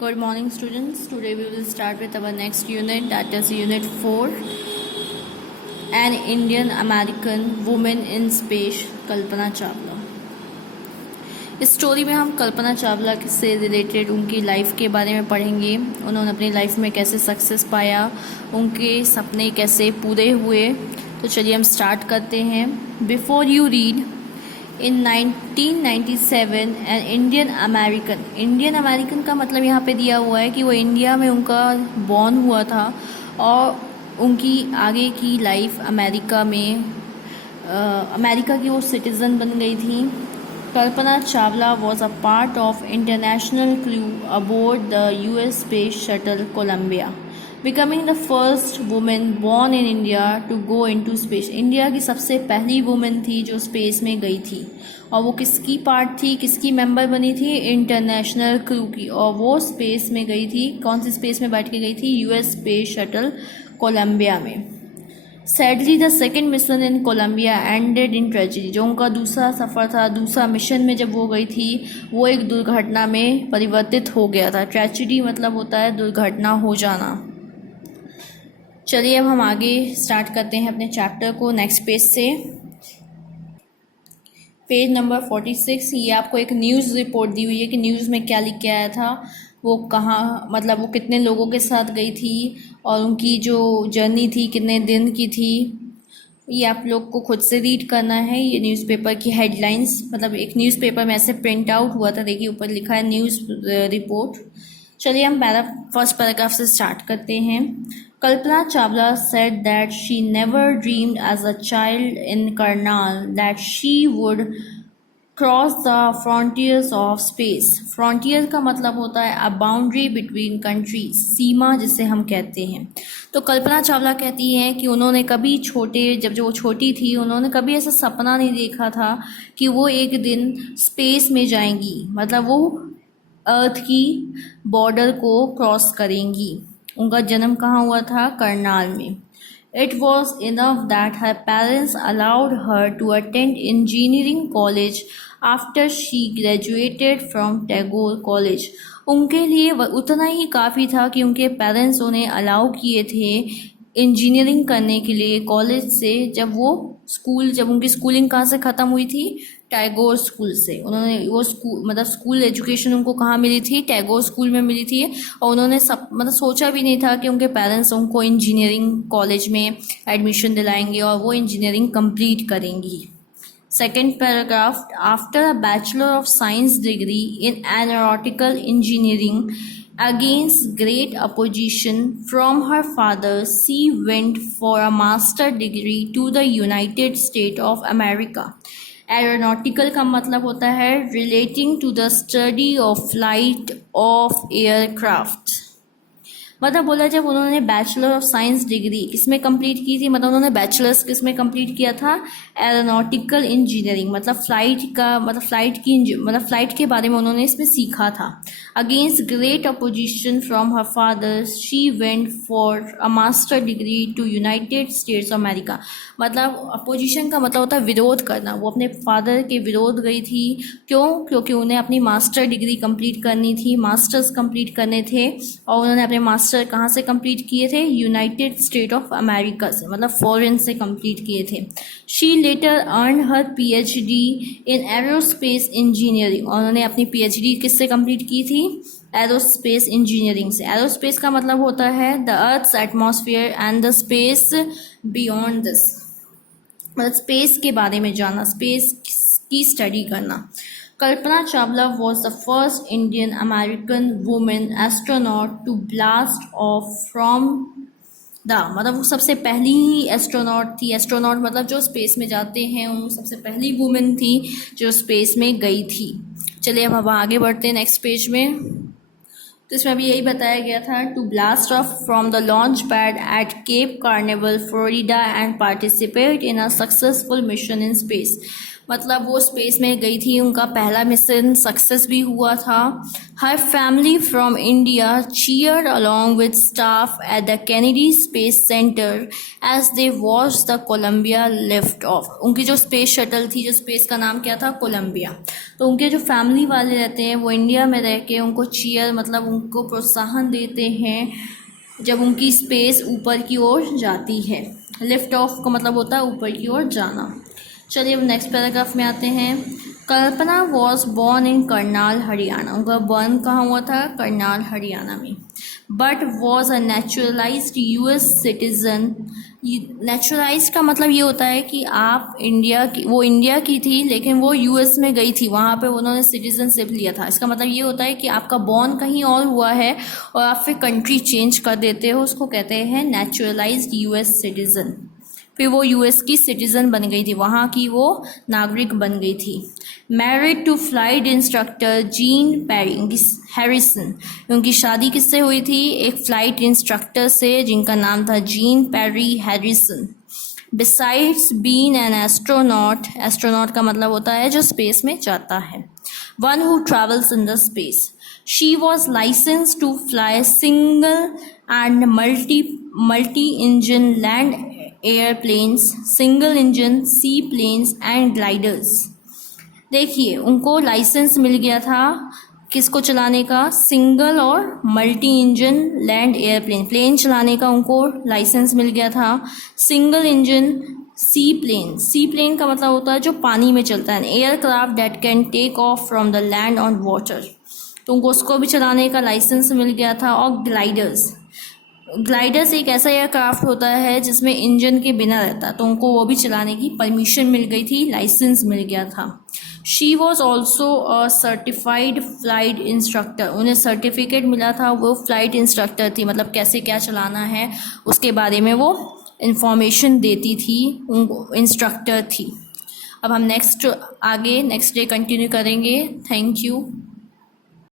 Good morning, students. Today we will start with our next unit, that is Unit 4, An Indian American Woman in Space, Kalpana Chawla. इस story में हम कल्पना चावला से related उनकी life के बारे में पढ़ेंगे। उन्होंने अपनी लाइफ में कैसे सक्सेस पाया, उनके सपने कैसे पूरे हुए। तो चलिए हम स्टार्ट करते हैं। Before you read, in 1997 an Indian American का मतलब यहाँ पे दिया हुआ है कि वो इंडिया में उनका बॉर्न हुआ था और उनकी आगे की लाइफ अमेरिका में अमेरिका की वो सिटीज़न बन गई थी। Kalpana Chawla was a part of international crew aboard the US space shuttle Columbia, becoming the first women born in India to go into space. India की सबसे पहली वुमेन थी जो स्पेस में गई थी। और वो किसकी पार्ट थी, किसकी मेंबर बनी थी? इंटरनेशनल क्रू की। और वो स्पेस में गई थी, कौन सी स्पेस में बैठ के गई थी? यूएस स्पेस शटल कोलंबिया में। Sadly the second mission in Columbia ended in tragedy. जो उनका दूसरा सफ़र था, दूसरा मिशन में जब वो गई थी, वो एक दुर्घटना में परिवर्तित हो गया था। ट्रेजिडी मतलब होता है दुर्घटना हो जाना। चलिए अब हम आगे स्टार्ट करते हैं अपने चैप्टर को नेक्स्ट पेज से। Page number 46। ये आपको एक न्यूज़ रिपोर्ट दी हुई है कि न्यूज़ में क्या लिख के आया था, वो कहाँ, मतलब वो कितने लोगों के साथ गई थी और उनकी जो जर्नी थी कितने दिन की थी। ये आप लोग को खुद से रीड करना है। ये न्यूज़पेपर की हेडलाइंस, मतलब एक न्यूज़पेपर में ऐसे प्रिंट आउट हुआ था, देखिए ऊपर लिखा है न्यूज़ रिपोर्ट। चलिए हम फर्स्ट पैराग्राफ से स्टार्ट करते हैं। Kalpana Chawla said that she never dreamed as a child in Karnal that she would cross the frontiers of space. Frontier का मतलब होता है a boundary between countries, सीमा जिसे हम कहते हैं। तो कल्पना चावला कहती हैं कि उन्होंने कभी जब वो छोटी थी, उन्होंने कभी ऐसा सपना नहीं देखा था कि वो एक दिन स्पेस में जाएंगी, मतलब वो अर्थ की बॉर्डर को क्रॉस करेंगी। उनका जन्म कहाँ हुआ था? करनाल में। It was enough that her parents allowed her to attend engineering college after she graduated from Tagore College. उनके लिए उतना ही काफ़ी था कि उनके पेरेंट्स उन्हें अलाउ किए थे इंजीनियरिंग करने के लिए कॉलेज से। जब उनकी स्कूलिंग कहाँ से ख़त्म हुई थी? टैगोर स्कूल से। उन्होंने वो स्कूल एजुकेशन उनको कहाँ मिली थी? टैगोर स्कूल में मिली थी। और उन्होंने सोचा भी नहीं था कि उनके पेरेंट्स उनको इंजीनियरिंग कॉलेज में एडमिशन दिलाएंगे और वो इंजीनियरिंग कंप्लीट करेंगी। Second paragraph. After a bachelor of science degree in aeronautical engineering against great opposition from her father, she went for a master degree to the United States of America. Aeronautical का मतलब होता है relating to the study of flight of aircraft. मतलब बोला जब उन्होंने bachelor of science degree किसमें complete की थी, मतलब उन्होंने बैचलर्स किसमें कंप्लीट किया था? Aeronautical engineering. मतलब फ्लाइट के बारे में उन्होंने इसमें सीखा था। Against great opposition from her father she went for a master degree to United States of America. मतलब अपोजिशन का मतलब होता है विरोध करना। वो अपने फादर के विरोध गई थी। क्यों? क्योंकि उन्हें अपनी मास्टर डिग्री कंप्लीट करनी थी, मास्टर्स कंप्लीट करने थे। और उन्होंने अपने मास्टर कहाँ से कंप्लीट किए थे? यूनाइटेड स्टेट ऑफ अमेरिका से, मतलब फॉरेन से कंप्लीट किए थे। She later earn her PhD in aerospace engineering. और उन्होंने अपनी पीएचडी किससे कंप्लीट की थी? एरोस्पेस इंजीनियरिंग से। एरोस्पेस का मतलब होता है the earth's atmosphere and the space beyond this, मतलब स्पेस के बारे में जानना, स्पेस की स्टडी करना। Kalpana Chawla was the first Indian American woman astronaut to blast off from the, मतलब वो सबसे पहली ही एस्ट्रोनॉट थी। एस्ट्रोनॉट मतलब जो स्पेस में जाते हैं, उन सबसे पहली वुमेन थी जो स्पेस में गई थी। चलिए अब हम आगे बढ़ते हैं नेक्स्ट पेज में। तो इसमें अभी यही बताया गया था, to blast off from the launch pad at Cape Canaveral Florida and participate in a successful mission in space. मतलब वो स्पेस में गई थी, उनका पहला मिशन सक्सेस भी हुआ था। हर family from India cheer along with staff at the Kennedy space center as they watch the Columbia lift off. उनकी जो स्पेस शटल थी, जो स्पेस का नाम क्या था, कोलंबिया। तो उनके जो फैमिली वाले रहते हैं वो इंडिया में रह के उनको चीयर मतलब उनको प्रोत्साहन देते हैं जब उनकी स्पेस ऊपर की ओर जाती है। लिफ्ट ऑफ का मतलब होता है ऊपर की ओर जाना। चलिए अब नेक्स्ट पैराग्राफ में आते हैं। Kalpana was born in Karnal Haryana. उनका बर्न कहाँ हुआ था, करनाल हरियाणा में। But was a naturalized US citizen. Naturalize का मतलब ये होता है कि आप इंडिया की, वो इंडिया की थी लेकिन वो यूएस में गई थी, वहाँ पे उन्होंने सिटीजनशिप लिया था। इसका मतलब ये होता है कि आपका बॉर्न कहीं और हुआ है और आप फिर कंट्री चेंज कर देते हो, उसको कहते हैं नेचुरलाइज्ड यूएस सिटीजन। फिर वो यूएस की सिटीज़न बन गई थी, वहाँ की वो नागरिक बन गई थी। Married to flight instructor Jean Pierre Harrison. उनकी शादी किससे हुई थी, एक फ्लाइट इंस्ट्रक्टर से जिनका नाम था Jean Pierre Harrison. Besides been an astronaut. Astronaut का मतलब होता है जो स्पेस में जाता है। One who travels in the space. She was license to fly single and multi engine land airplanes, single engine sea planes and gliders. देखिए उनको लाइसेंस मिल गया था किसको चलाने का, सिंगल और multi engine land airplane, plane चलाने का उनको लाइसेंस मिल गया था। सिंगल इंजन सी प्लेन का मतलब होता है जो पानी में चलता है, aircraft that can take off from the land on water, तो उनको उसको भी चलाने का लाइसेंस मिल गया था। और ग्लाइडर्स एक ऐसा एयरक्राफ्ट होता है जिसमें इंजन के बिना रहता, तो उनको वो भी चलाने की परमिशन मिल गई थी, लाइसेंस मिल गया था। She was also a certified flight instructor. उन्हें सर्टिफिकेट मिला था, वो फ्लाइट इंस्ट्रक्टर थी, मतलब कैसे क्या चलाना है उसके बारे में वो इंफॉर्मेशन देती थी, इंस्ट्रक्टर थी। अब हम नेक्स्ट डे कंटिन्यू करेंगे। Thank you.